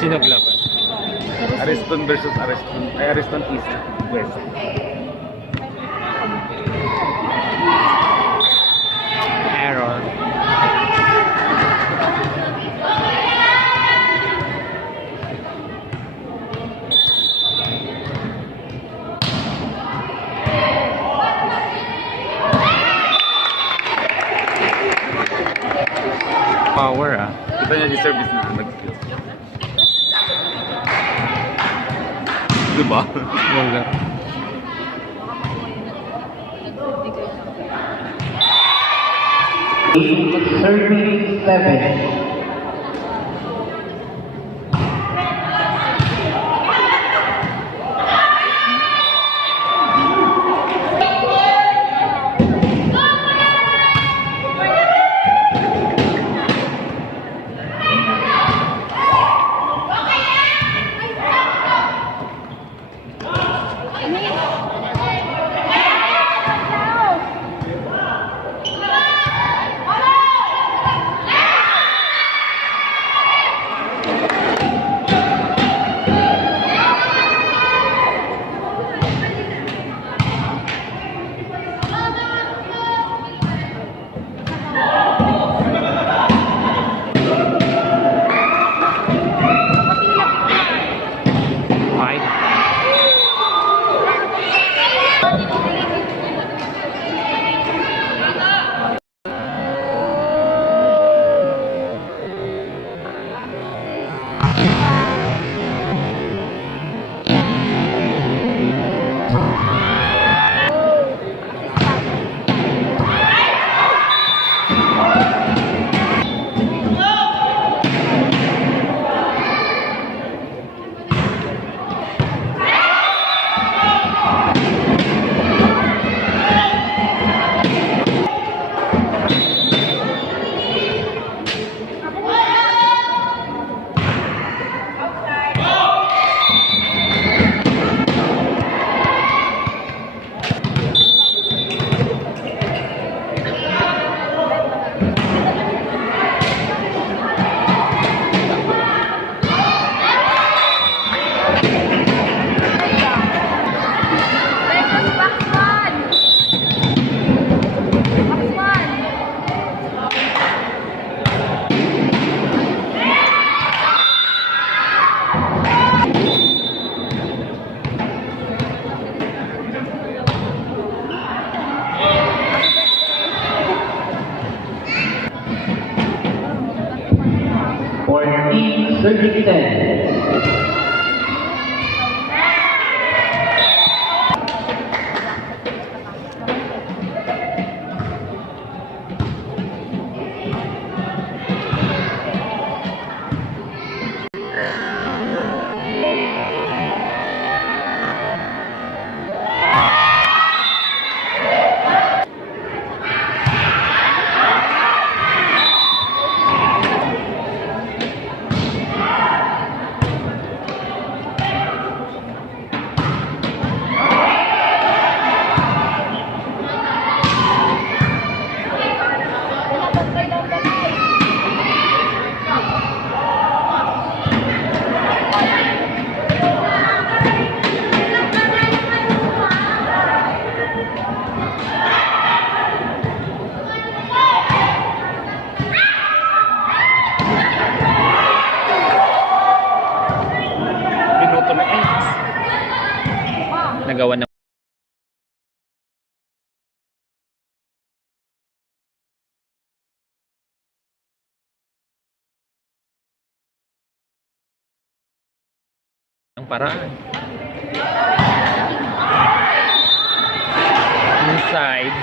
Sino laban? Ariston versus Ariston. Ay, Ariston East. West. Error. Power ah. Kita niya yung service na nag-skills. Diba? Wala. Serving 7. Serving 10. Nagawa ng paraan. Inside.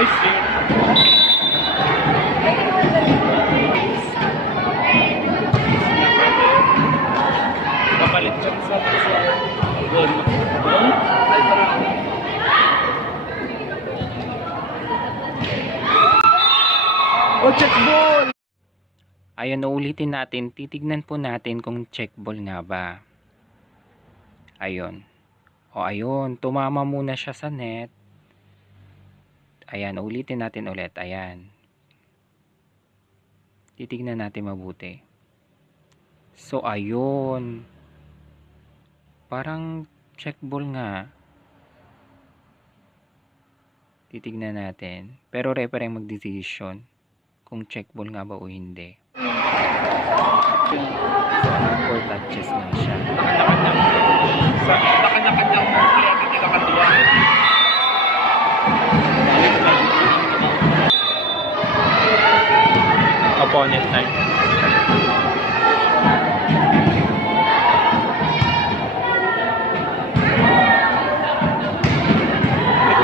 I see. Oh, check ball! Ayun, uulitin natin. Titignan po natin kung check ball nga ba. Ayun. O ayun, tumama muna siya sa net. Ayan, ulitin natin ulit. Ayan. Titignan natin mabuti. So, ayun. Parang check ball nga. Titignan natin. Pero referee ang mag-decision kung check ball nga ba o hindi. So, 4 touches lang siya. Kanya-kanyang kanya-kanyang Opponent time.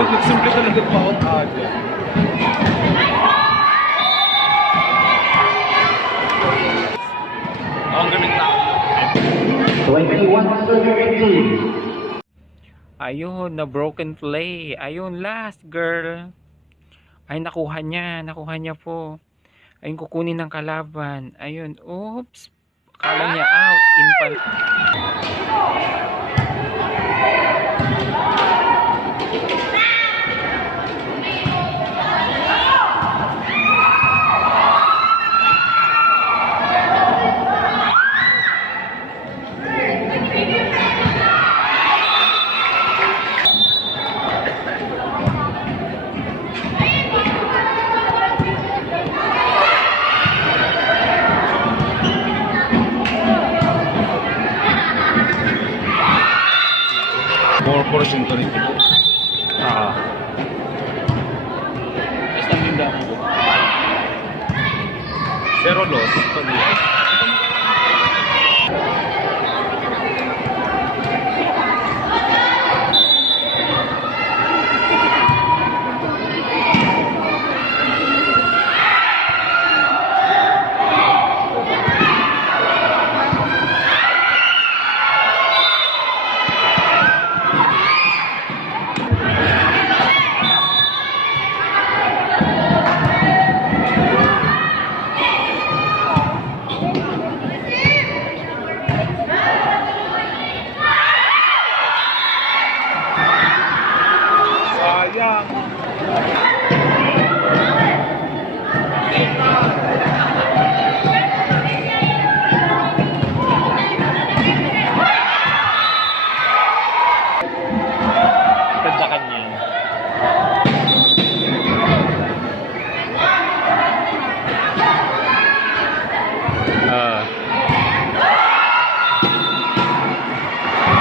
Nagsimple talaga pa out agad. Ang gamit tao. 21 serving. Ayun, na broken play. Ayun, last girl. Ay, nakuha niya po. Ayun, kukunin ng kalaban. Ayun, oops. Akala niya out. Infant. More portion to rin. Ah. Basta hindi ako. Zero loss. Sayang. Ganda kanya.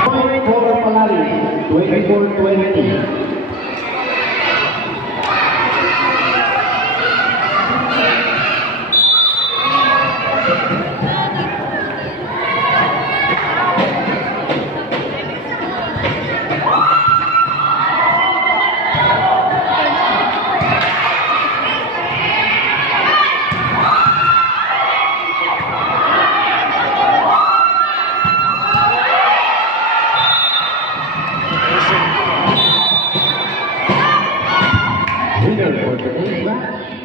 Point for Polaris, 24-20. Winner for today's match,